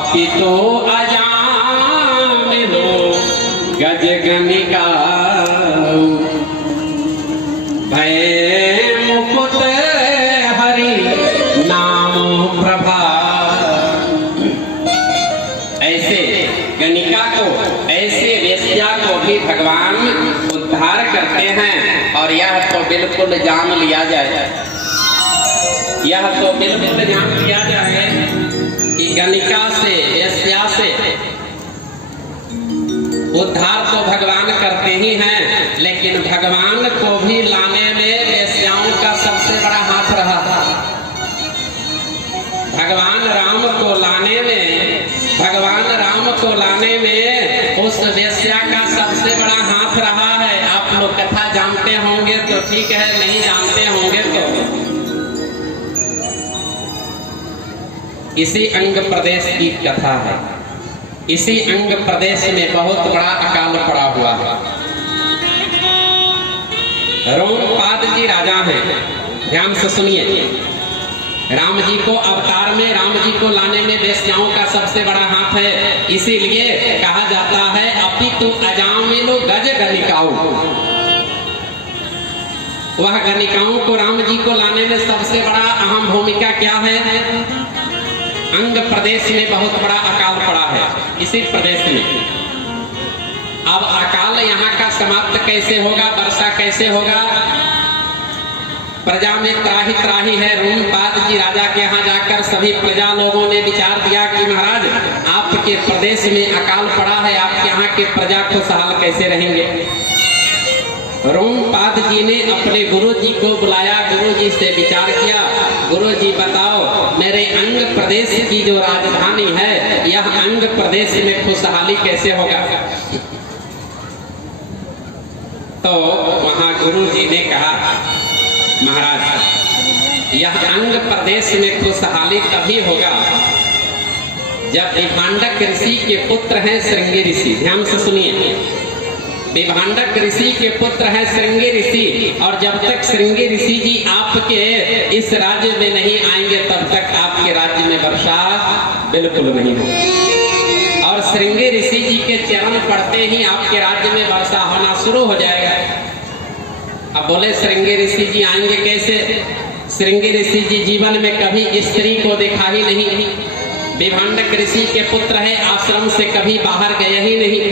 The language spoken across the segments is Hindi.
अपितो अजामिलो गज गणिका भय मुकुट हरि नाम प्रभा। ऐसे गणिका को, ऐसे वेश्या को भी भगवान उद्धार करते हैं। और यह तो बिल्कुल जान लिया जाए, यह तो बिल्कुल जान लिया जाए कि गणिका से, वेश्या से उद्धार तो भगवान करते ही हैं, लेकिन भगवान को भी लाने में वेश्याओं का सबसे बड़ा हाथ रहा। भगवान राम को लाने में, भगवान राम को लाने में उस वेश्या का सबसे बड़ा हाथ रहा है। आप लोग कथा जानते होंगे तो ठीक है, नहीं जानते होंगे तो इसी अंग प्रदेश की कथा है। इसी अंग प्रदेश में बहुत बड़ा अकाल पड़ा हुआ है। रोमपाद जी राजा हैं, ध्यान से सुनिए। राम जी को अवतार में, राम जी को लाने में वेश्याओं का सबसे बड़ा हाथ है। इसीलिए कहा जाता है अपितु अजामिलो गज गणिकाऊ। वह गणिकाओं को राम जी को लाने में सबसे बड़ा अहम भूमिका क्या है? अंग प्रदेश में बहुत बड़ा अकाल पड़ा है, इसी प्रदेश में। अब अकाल यहाँ का समाप्त कैसे होगा, वर्षा कैसे होगा? प्रजा में त्राही त्राही है। रोमपाद जी राजा के यहाँ जाकर सभी प्रजा लोगों ने विचार दिया कि महाराज आपके प्रदेश में अकाल पड़ा है, आपके यहाँ के प्रजा खुशहाल कैसे रहेंगे? रोमपाद जी ने अपने गुरु जी को बुलाया, गुरु जी से विचार किया, गुरु जी बताओ मेरे अंग प्रदेश की जो राजधानी है, यह अंग प्रदेश में खुशहाली कैसे होगा? तो वहां गुरु जी ने कहा महाराज यह अंग प्रदेश में खुशहाली तभी होगा जब विभांडक ऋषि के पुत्र हैं श्रृंगी ऋषि। ध्यान से सुनिए, विभांडक ऋषि के पुत्र हैं श्रृंगी ऋषि, और जब तक श्रृंगी ऋषि जी आपके इस राज्य में नहीं आएंगे तब तक आपके राज्य में वर्षा बिल्कुल नहीं होगी। और श्रृंगी ऋषि जी के चरण पड़ते ही आपके राज्य में वर्षा होना शुरू हो जाएगा। अब बोले श्रृंगी ऋषि जी आएंगे कैसे? श्रृंगी ऋषि जी जीवन में कभी स्त्री को देखा ही नहीं, विभांडक ऋषि के पुत्र है, आश्रम से कभी बाहर गए ही नहीं,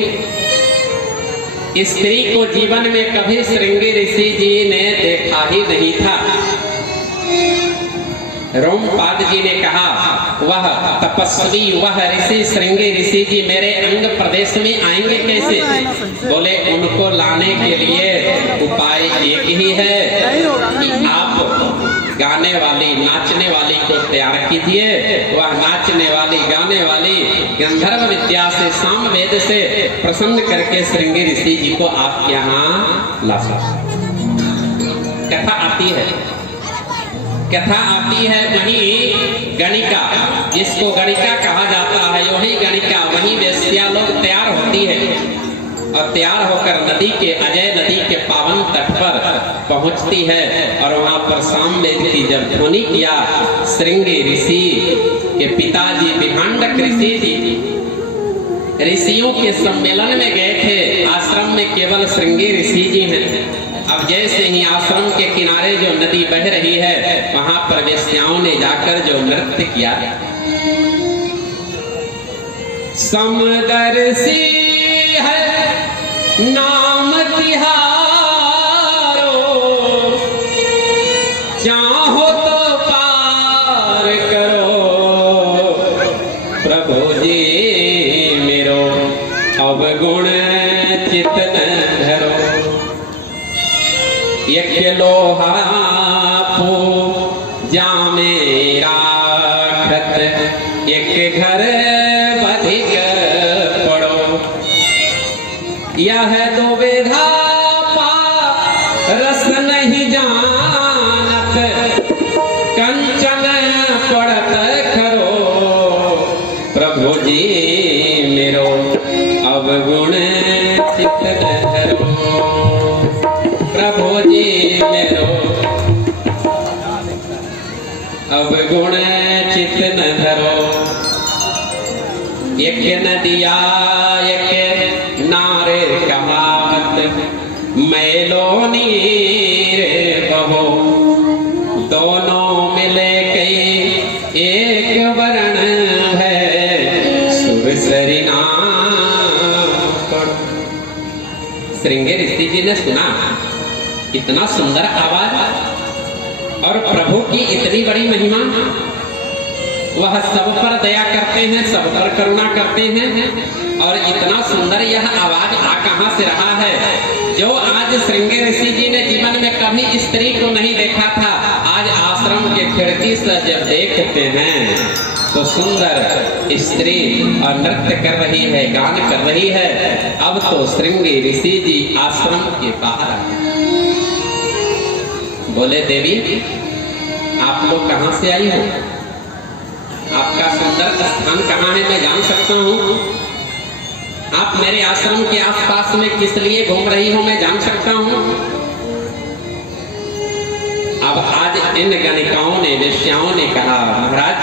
स्त्री को जीवन में कभी श्रृंगी ऋषि जी ने देखा ही नहीं था। रोमपाद जी ने कहा वह तपस्वी, वह ऋषि श्रृंगी ऋषि जी मेरे अंग प्रदेश में आएंगे कैसे? बोले उनको लाने के लिए उपाय एक ही है कि आप गाने वाली, नाचने वाली को तैयार कीजिए। वह नाचने वाली, गाने वाली गंधर्व विद्या से, सामवेद से प्रसन्न करके श्रृंगी ऋषि जी को आपके यहाँ ला सकते। कथा आती है, कथा आती है वही गणिका, जिसको गणिका कहा जाता है, वही गणिका, वही वेश्या लोग तैयार होती है और तैयार होकर नदी के, अजय नदी के पावन तट पर पहुंचती है। और वहां पर सामवेद की जब ध्वनि किया, श्रृंगी ऋषि के पिताजी विभांडक ऋषि जी ऋषियों के सम्मेलन में गए थे। आश्रम में केवल श्रृंगी ऋषि जी हैं। अब जैसे ही आश्रम के किनारे जो नदी बह रही है, वहां पर वेश्याओं ने जाकर जो नृत्य किया, समदर्शी है नाम तिहारो, चाहो तो पार करो, प्रभु जी मेरो अवगुण चितन धरो। एक लोहा पूजा में राखत, एक घर बधिक पड़ो, यह दो बेधा रस नहीं जानत, कंचन पड़त खरो, प्रभु जी मेरो अवगुण चित धरो, प्रभु जी मेरो अवगुण चित न धरो। एक नदिया एक नारे कहावत, मैलो नीर बहो, दोनों मिले कई एक वर्ण है, सुरसरी नाम। श्रृंगी ऋषि जी ने सुना इतना सुंदर आवाज और प्रभु की इतनी बड़ी महिमा, वह सब पर दया करते हैं, सब पर करुणा करते हैं, और इतना सुंदर यह आवाज आ कहां से रहा है, जो आज श्रृंगी ऋषि जी ने जीवन में कभी स्त्री को नहीं देखा था, आज आश्रम के खिड़की से जब देखते हैं तो सुंदर स्त्री और नृत्य कर रही है, गान कर रही है। अब तो श्रृंगी ऋषि जी आश्रम के बाहर बोले, देवी आप लोग कहां से आई हो? आपका सुंदर स्थान कहाँ है, मैं जान सकता हूँ? आप मेरे आश्रम के आसपास में किस लिए घूम रही हो, मैं जान सकता हूँ? अब आज इन गणिकाओं ने, वेश्याओं ने कहा, महाराज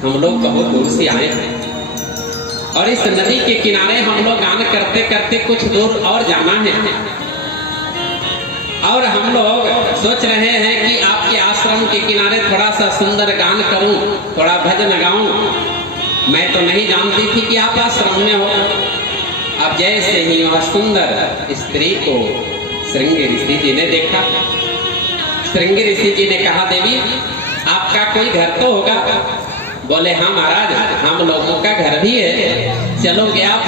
हम लोग बहुत दूर से आए हैं और इस नदी के किनारे हम लोग गान करते करते कुछ दूर और जाना है, और हम लोग सोच रहे हैं कि आपके आश्रम के किनारे थोड़ा सा सुंदर गान करूं, थोड़ा भजन गाऊं। मैं तो नहीं जानती थी कि आप आश्रम में हो। अब जैसे ही वह सुंदर स्त्री को श्रृंगी ऋषि जी ने देखा, श्रृंगी ऋषि जी ने कहा, देवी आपका कोई घर तो होगा? बोले, हाँ महाराज, हम लोगों का घर भी है, चलोगे आप?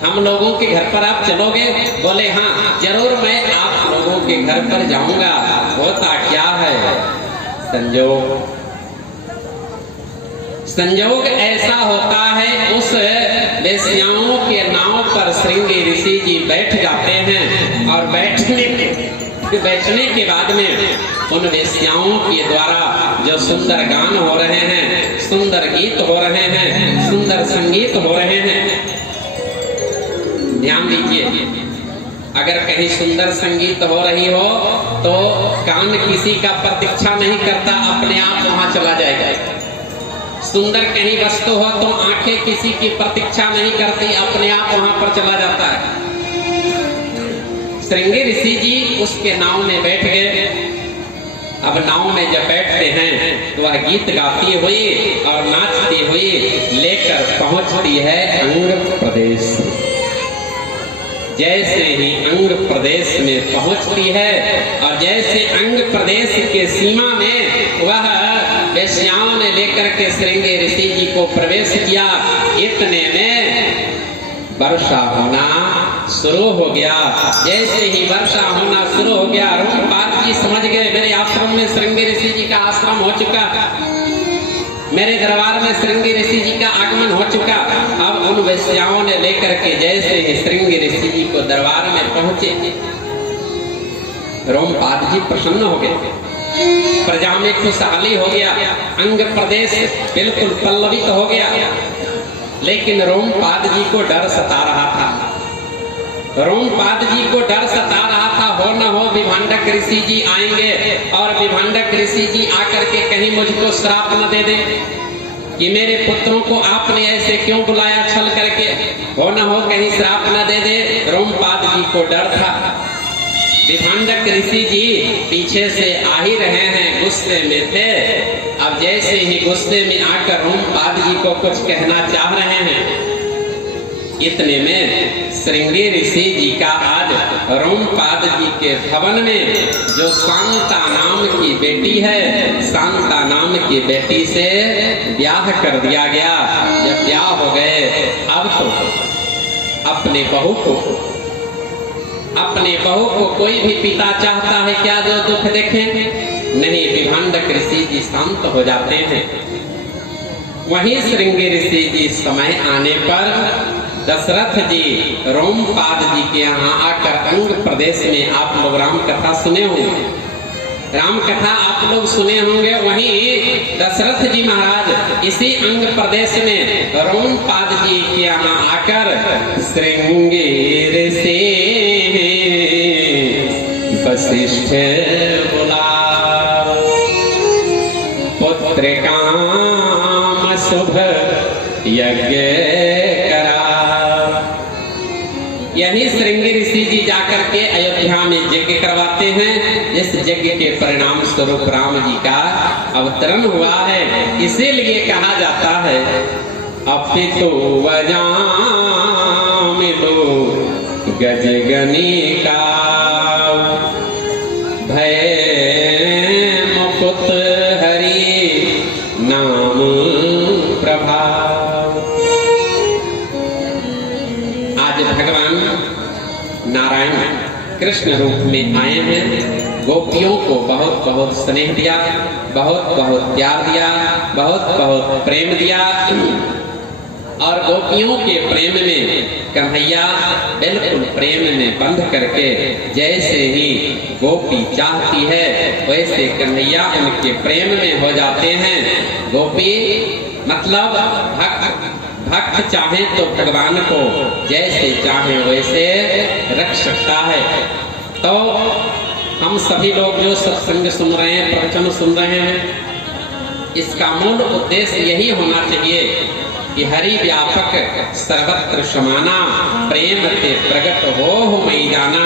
हम लोगों के घर पर आप चलोगे? बोले, हाँ जरूर, मैं आप लोगों के घर पर जाऊंगा। होता क्या है, संयोग ऐसा होता है, उस वेश्याओं के नाव पर श्रृंगी ऋषि जी बैठ जाते हैं, और बैठने के बाद में उन वेश्याओं के द्वारा जो सुंदर गान हो रहे हैं, सुंदर गीत हो रहे हैं, सुंदर संगीत हो रहे हैं। ध्यान दीजिए, अगर कहीं सुंदर संगीत हो रही हो तो कान किसी का प्रतीक्षा नहीं करता, अपने आप वहां चला जाएगा। सुंदर कहीं वस्तु हो तो आंखें किसी की प्रतीक्षा नहीं करती, अपने आप वहां पर चला जाता है। श्रृंगी ऋषि जी उसके नाव में बैठ गए। अब नाव में जब बैठते हैं तो वह गीत गाती हुई और नाचती हुई लेकर पहुंचती है अंग प्रदेश। जैसे ही अंग प्रदेश में पहुंचती है और जैसे अंग प्रदेश के सीमा में वह वेश्याओं ने लेकर के श्रृंगी ऋषि जी को प्रवेश किया, इतने में वर्षा होना शुरू हो गया। जैसे ही वर्षा होना शुरू हो गया, रोमपाद जी समझ गए मेरे आश्रम में श्रृंगी ऋषि जी का आश्रम हो चुका, मेरे दरबार में श्रृंगी ऋषि जी का आगमन हो चुका। अब उन वेश्याओं ने लेकर के जैसे ही श्रृंगी ऋषि जी को दरबार में पहुंचे, रोमपाद जी प्रसन्न हो गए, प्रजा में खुशहाली हो गया, अंग प्रदेश बिल्कुल पल्लवित हो गया। लेकिन रोमपाद जी को डर सता रहा था, रोमपाद जी को डर सता रहा था, हो न हो विभांडक ऋषि जी आएंगे और विभांडक ऋषि जी आकर के कहीं मुझको श्राप न दे दे कि मेरे पुत्रों को आपने ऐसे क्यों बुलाया छल करके, हो न हो कहीं श्राप न दे दे। रोमपाद जी को डर था। विभांडक ऋषि जी पीछे से आ ही रहे हैं, गुस्से में थे। अब जैसे ही गुस्से में आकर रोमपाद जी को कुछ कहना चाह रहे हैं, इतने में श्रृंगी ऋषि जी का आज रोमपाद जी के भवन में जो शांता नाम की बेटी है, शांता नाम की बेटी से ब्याह कर दिया गया। जब ब्याह हो गए, अब तो अपने बहू को कोई भी पिता चाहता है क्या जो दुख देखे? नहीं, विभांडक ऋषि जी शांत हो जाते हैं। वहीं श्रृंगी ऋषि जी समय आने पर दशरथ जी रोमपाद जी के यहाँ आकर अंग प्रदेश में, आप लोग राम कथा सुने होंगे, राम कथा आप लोग सुने होंगे। वहीं दशरथ जी महाराज इसी अंग प्रदेश में रोमपाद जी के यहाँ आकर श्रृंगी ऋषि वशिष्ठ बुला, पुत्र काम शुभ हैं इस यज्ञ के परिणाम स्वरूप राम जी का अवतरण हुआ है। इसीलिए कहा जाता है अपितु वजामिलो गजगनी का भय मुकुत हरि नाम प्रभाव। आज भगवान नारायण कृष्ण रूप में आए हैं, गोपियों को बहुत बहुत स्नेह दिया, बहुत बहुत प्यार दिया, बहुत बहुत प्रेम दिया और गोपियों के प्रेम में कन्हैया बिल्कुल प्रेम में बंध करके जैसे ही गोपी चाहती है वैसे कन्हैया उनके प्रेम में हो जाते हैं। गोपी मतलब भक्त चाहे तो भगवान को जैसे चाहे वैसे रख सकता है। तो हम सभी लोग जो सत्संग सुन रहे हैं, प्रवचन सुन रहे हैं, इसका मूल उद्देश्य यही होना चाहिए कि हरि व्यापक सर्वत्र समाना, प्रेम से प्रकट हो मई जाना।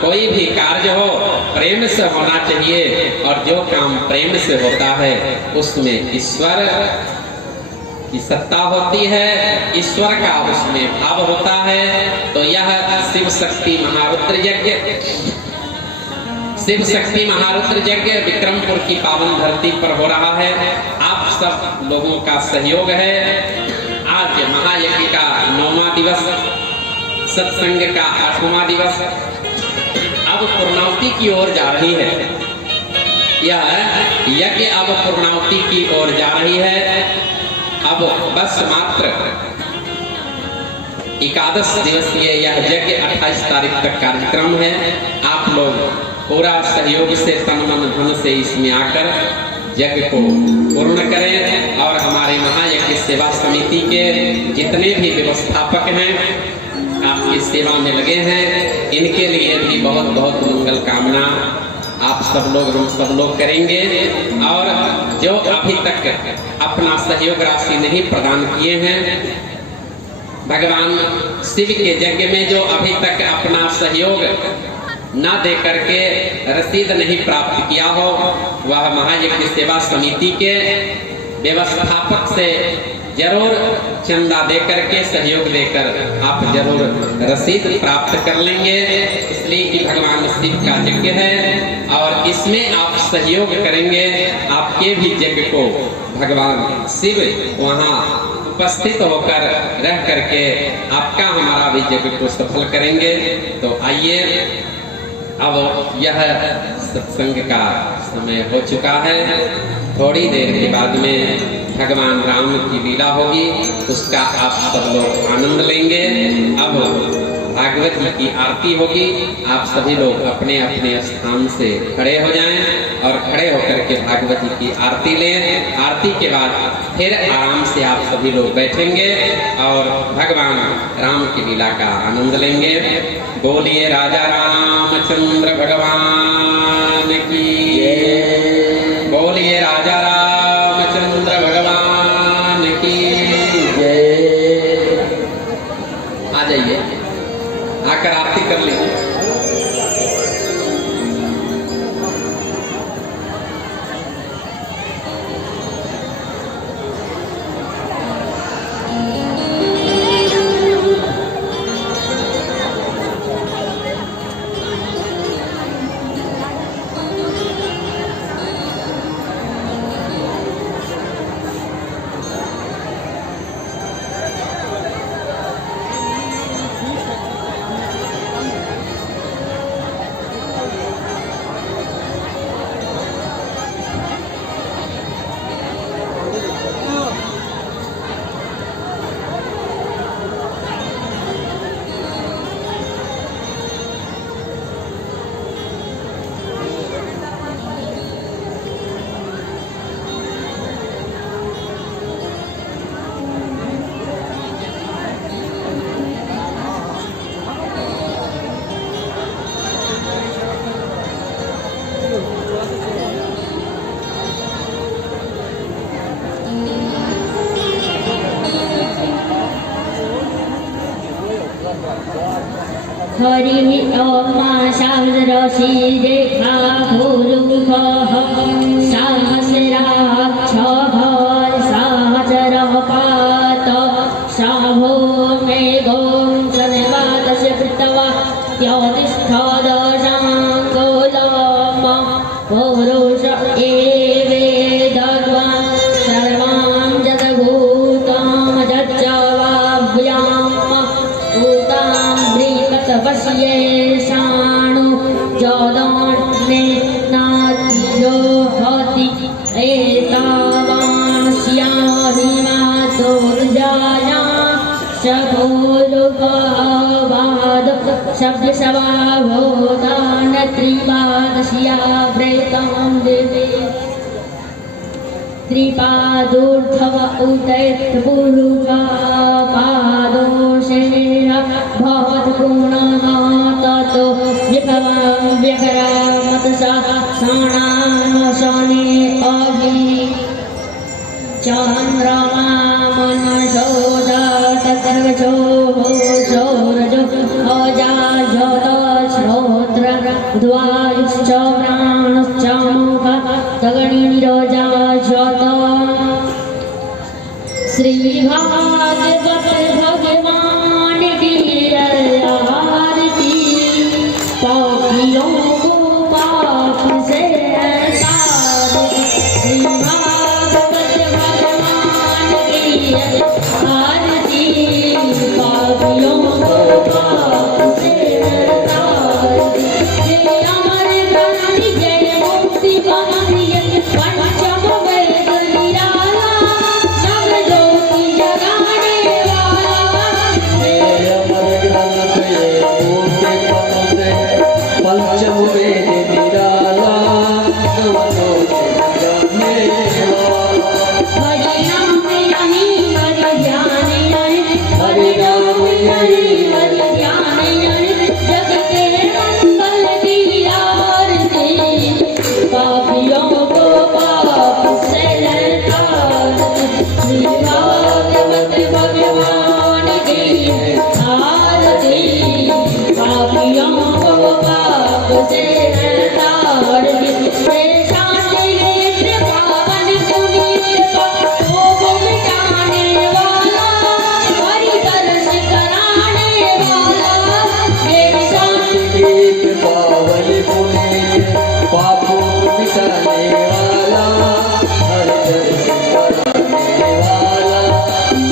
कोई भी कार्य हो प्रेम से होना चाहिए और जो काम प्रेम से होता है उसमें ईश्वर की सत्ता होती है, ईश्वर का उसमें भाव होता है। तो यह शिव शक्ति महारुद्र यज्ञ, शिव शक्ति महारुद्र यज्ञ विक्रमपुर की पावन धरती पर हो रहा है। आप सब लोगों का सहयोग है। आज महायज्ञ का 9वां दिवस, सत्संग का 8वां दिवस अब पूर्णाहुति की ओर जा रही है। यह यज्ञ अब पूर्णाहुति की ओर जा रही है। अब बस मात्र 11 दिवसीय यह यज्ञ 28 तारीख तक कार्यक्रम है। आप लोग पूरा सहयोग से तन मन धन से इसमें आकर यज्ञ को पूर्ण करें और हमारे महायज्ञ सेवा समिति के जितने भी व्यवस्थापक हैं आपकी सेवा में लगे हैं, इनके लिए भी बहुत बहुत मंगल कामना आप सब लोग हम सब लोग करेंगे। और जो अभी तक अपना सहयोग राशि नहीं प्रदान किए हैं, भगवान शिव के यज्ञ में जो अभी तक अपना सहयोग न दे करके रसीद नहीं प्राप्त किया हो, वह महायज्ञ सेवा समिति के व्यवस्थापक से जरूर चंदा दे करके सहयोग देकर आप जरूर रसीद प्राप्त कर लेंगे। इसलिए कि भगवान शिव का यज्ञ है और इसमें आप सहयोग करेंगे, आपके भी यज्ञ को भगवान शिव वहाँ उपस्थित होकर रह करके आपका हमारा भी यज्ञ को सफल करेंगे। तो आइए, अब यह सत्संग का समय हो चुका है। थोड़ी देर के बाद में भगवान राम की लीला होगी, उसका आप सब लोग आनंद लेंगे। अब भागवत जी की आरती होगी। आप सभी लोग अपने अपने स्थान से खड़े हो जाएं और खड़े होकर के भागवत जी की आरती लें। आरती के बाद फिर आराम से आप सभी लोग बैठेंगे और भगवान राम की लीला का आनंद लेंगे। बोलिए राजा रामचंद्र भगवान की, बोलिए राजा रामचंद्र भगवान की जय। आ जाइए, आकर आरती कर लीजिए। हरि ओम सहस्रशी रेखा भूरुखः सहस्राक्षः सहस्रपात शाभो मेघों चन्द्रमादश कृत्वा यतिष्ठदशाङ्गुलम् पुरुष एवेदद्वान् सर्वां जगभूतं जज्जवाभ्याम् उतां ब्रीकतपस्ये शाणु जदान्ने नातियो हति एतावान् स्याहिमा दुर्जाया शभोरुपवाद शब्दसभाभूतान् त्रिपादस्या व्रतं देवे त्रिपादोर्धव उदैत्पुरुषपादोषेण भवद्गुणः ततो विभवं व्यघरामतसा साणानशने अभि चन्द्रमा मनसो जातकर्वचो सौरजो अजायत श्रोत्र द्वायुश्च प्राणश्च मुखः तगणिनिरजायत श्रीभागवत भगवान की आरती पापियों को पाप से तारती श्रीभागवत भगवान की आरती पापियों को पाप से तारती जय अमर क्रांति जय मुक्ति पावनी पंचम वेद निराला नव ज्योति जगाने वाला जय अमर ग्रंथ जय मूर्ति पवते पंचम वेद निराला नव ज्योति जगाने वाला हरि नाम नहीं हरि ध्यान नहीं हरि नाम नहीं हरि ध्यान नहीं जग के मंगल की आरती पापियों को पाप से तारती श्री भागवत भगवान की आरती पापियों को पाप से तारती शांति नेत्र पावन पुनीत पापों मिटाने वाला हरि दर्श कराने वाला ये शांति गीत पावन पुनीत पापों मिटाने वाला हर दर्श कराने वाला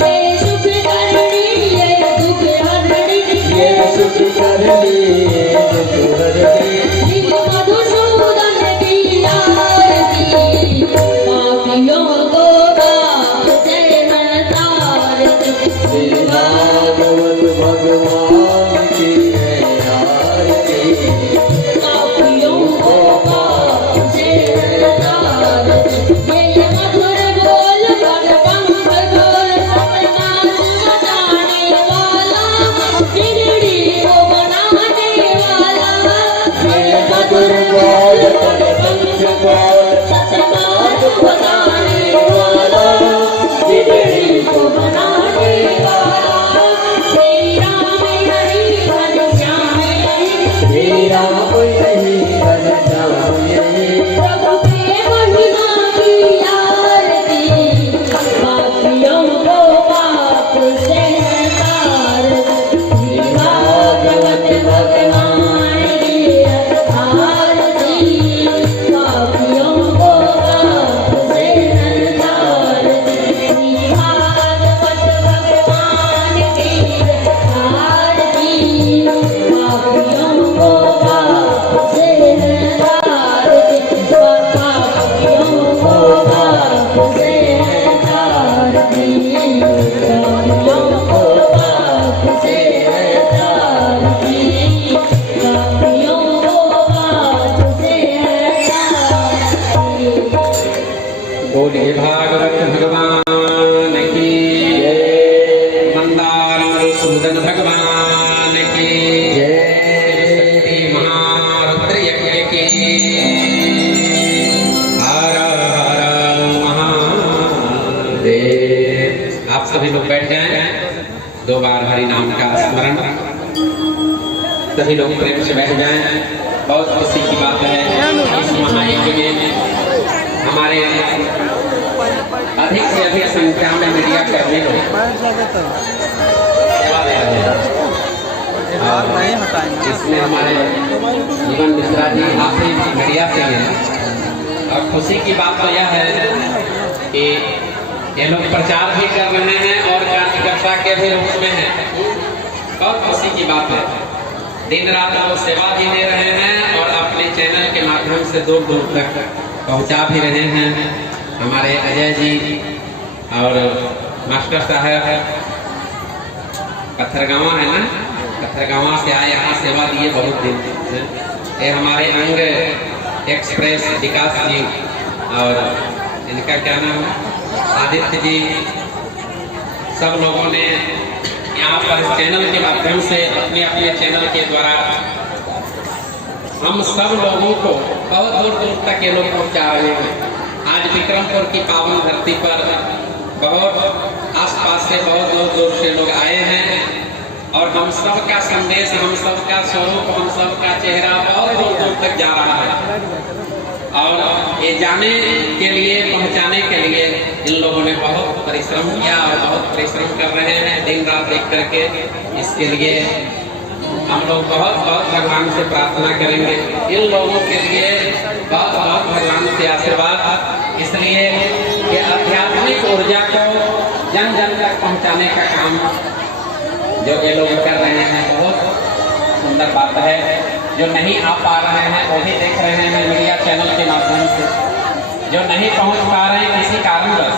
ये सुख करनी ये दुख हरणी ये सुख करनी दुख हरनी श्री मधुसूदन की आरती पापियों को पाप से तारती श्री भागवत भगवान की है आरती पापियों को पाप से तारती ये मधुर बोल पर पंख बोल सतनाम बताने वाला बिगड़ी को बनाने वाला ये मधुर बोल पर पंख बोल सतनाम बताने वाला बिगड़ी को बनाने वाला श्री राम हरि हरि श्याम हरि मेरा कोई नहीं बन जाऊं यही प्रभु के महिमा की आरती पापियों को पाप से तारती श्री भागवत भगवान की आरती पापियों को पाप से तारती श्री भागवत भगवान की आरती पापियों को पाप से तारती पापियों को पाप से तारती पापियों को पाप से तारती पापियों को पाप से तारती बोलिए भागवत भगवान की जय मंदार मधुसूदन भगवान की जय शक्ति महारुद्र यज्ञ की हर हर महादेव। आप सभी लोग बैठ जाएं, 2 बार हरि नाम का स्मरण। सभी लोग प्रेम से बैठ जाएं। बहुत खुशी की बात है। इस महायज्ञ में हमारे अधिक से अधिक संख्या में मीडिया कर्मी लोग सेवा दे रहे हैं। इसमें हमारे जीवन मिश्रा जी आप ही मीडिया से हैं और खुशी की बात तो यह है कि ये लोग प्रचार भी कर रहे हैं और कार्यकर्ता के भी रूप में हैं। बहुत खुशी की बात है। दिन रात वो सेवा भी दे रहे हैं और अपने चैनल के माध्यम से दूर दूर तक पहुंचा भी रहे हैं। हमारे अजय जी और मास्टर साहब पत्थरगांवा है ना, पत्थरगांवा से आए, यहाँ सेवा दिए बहुत दिन से। ये हमारे अंग एक्सप्रेस विकास जी और इनका क्या नाम है आदित्य जी, सब लोगों ने यहाँ पर चैनल के माध्यम से अपने अपने चैनल के द्वारा हम सब लोगों को बहुत दूर दूर तक ये लोग पहुँचा रहे हैं। आज विक्रमपुर की पावन धरती पर बहुत आसपास से बहुत दूर दूर से लोग आए हैं और हम सब का संदेश, हम सब का स्वरूप, हम सब का चेहरा बहुत दूर दूर तक जा रहा है। और ये जाने के लिए, पहुंचाने के लिए इन लोगों ने बहुत परिश्रम किया और बहुत परिश्रम कर रहे हैं दिन रात एक करके। इसके लिए हम लोग बहुत बहुत भगवान से प्रार्थना करेंगे, इन लोगों के लिए बहुत बहुत भगवान से आशीर्वाद। इसलिए ये आध्यात्मिक ऊर्जा को जन जन तक पहुंचाने का काम जो ये लोग कर रहे हैं बहुत सुंदर बात है। जो नहीं आ पा रहे हैं वो भी देख रहे हैं मीडिया चैनल के माध्यम से, जो नहीं पहुंच पा रहे हैं किसी कारणवश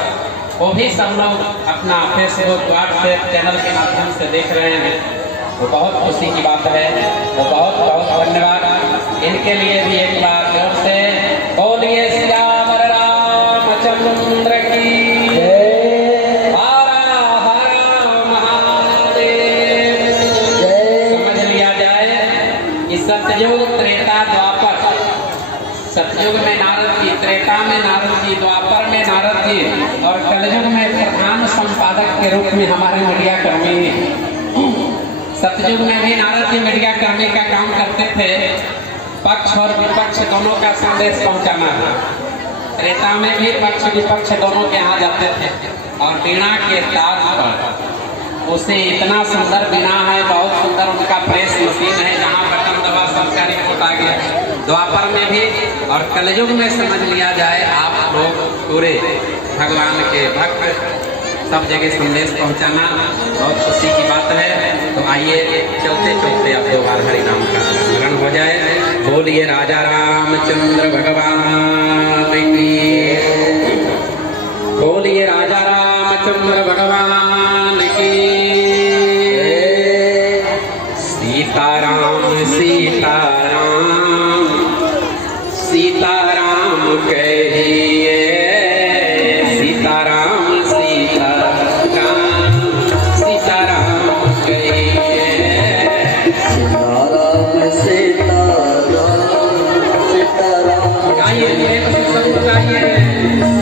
वो भी सब लोग अपना फेसबुक, व्हाट्सएप चैनल के माध्यम से देख रहे हैं। वो बहुत खुशी की बात है। वो बहुत बहुत धन्यवाद। इनके लिए भी एक बार जोर से बोलिए श्यावर रामचंद्र की जय। हर हर महादेव। समझ लिया जाए कि सतयुग, त्रेता, द्वापर, सतयुग में नारद जी, त्रेता में नारद जी, द्वापर में नारद जी और कलयुग में प्रधान संपादक के रूप में हमारे मीडिया कर्मी हैं। सतयुग में भी नारद जी मीडिया कर्मी का काम करते थे, पक्ष और विपक्ष दोनों का संदेश पहुंचाना है। त्रेता में भी पक्ष विपक्ष दोनों के यहाँ जाते थे और वीणा के तार पर उसे इतना सुंदर वीणा है, बहुत सुंदर उनका प्रेस मशीन है जहाँ बटन दबा सबका रिपोर्ट आ गया। द्वापर में भी और कलयुग में समझ लिया जाए आप लोग पूरे भगवान के भक्त, सब जगह संदेश पहुंचाना बहुत खुशी की बात है। तो आइए चलते चलते अब 2 बार हरि नाम का स्मरण हो जाए। बोलिए राजा रामचंद्र भगवान की, बोलिए राजा रामचंद्र भगवान की। सीताराम सीताराम सीताराम कहिए, सीताराम सीताराम सीताराम कहिए। सीताराम सीताराम सीताराम गाइए सब गाइए।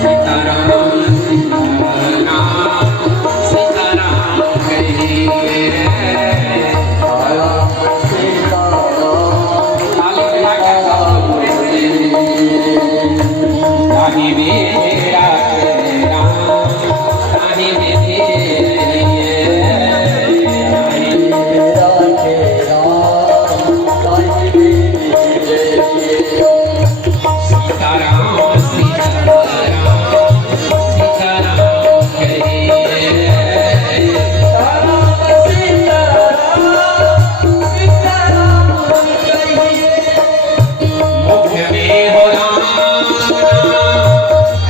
सीताराम सीताराम सीताराम कहिए। राही मेरा राम, राही सीताराम सीताराम सीताराम कहिए। मुख में हो राम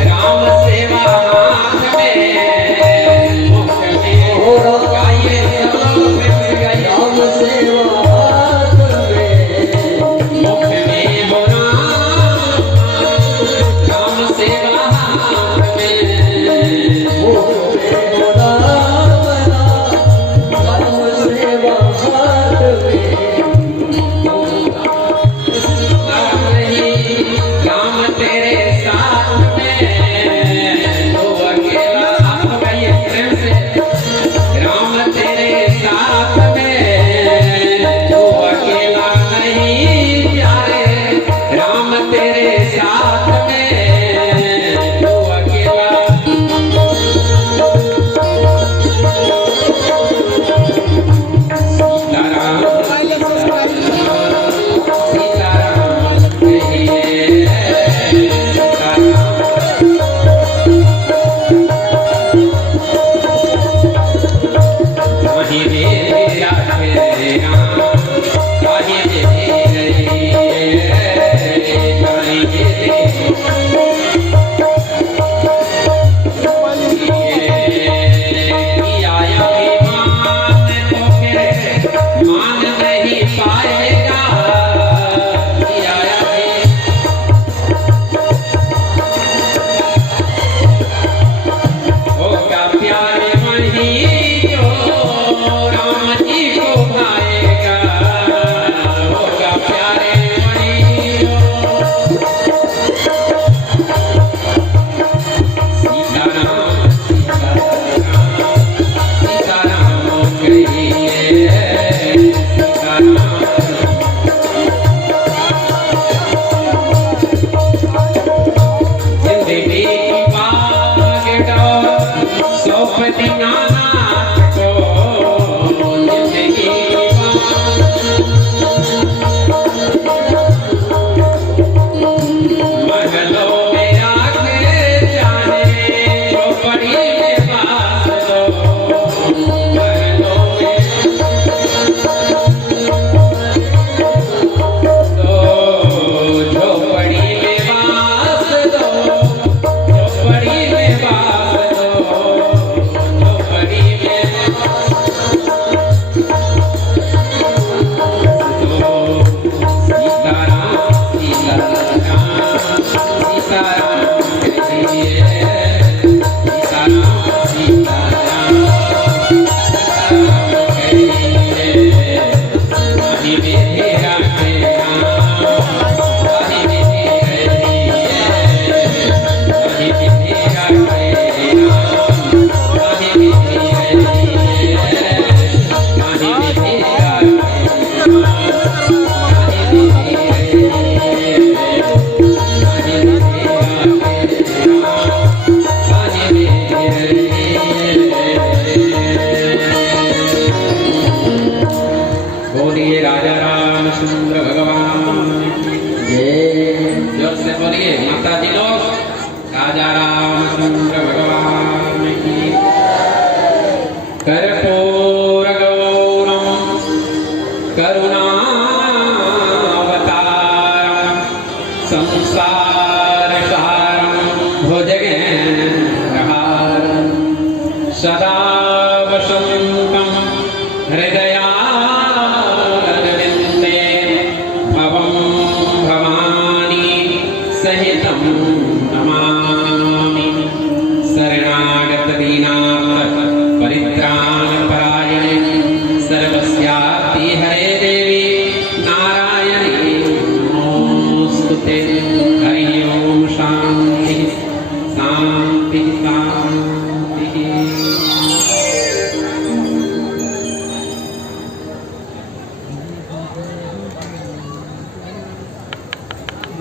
राम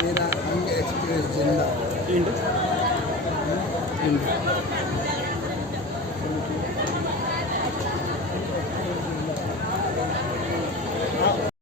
मेरा अंग एक्सप्रेस जिंदा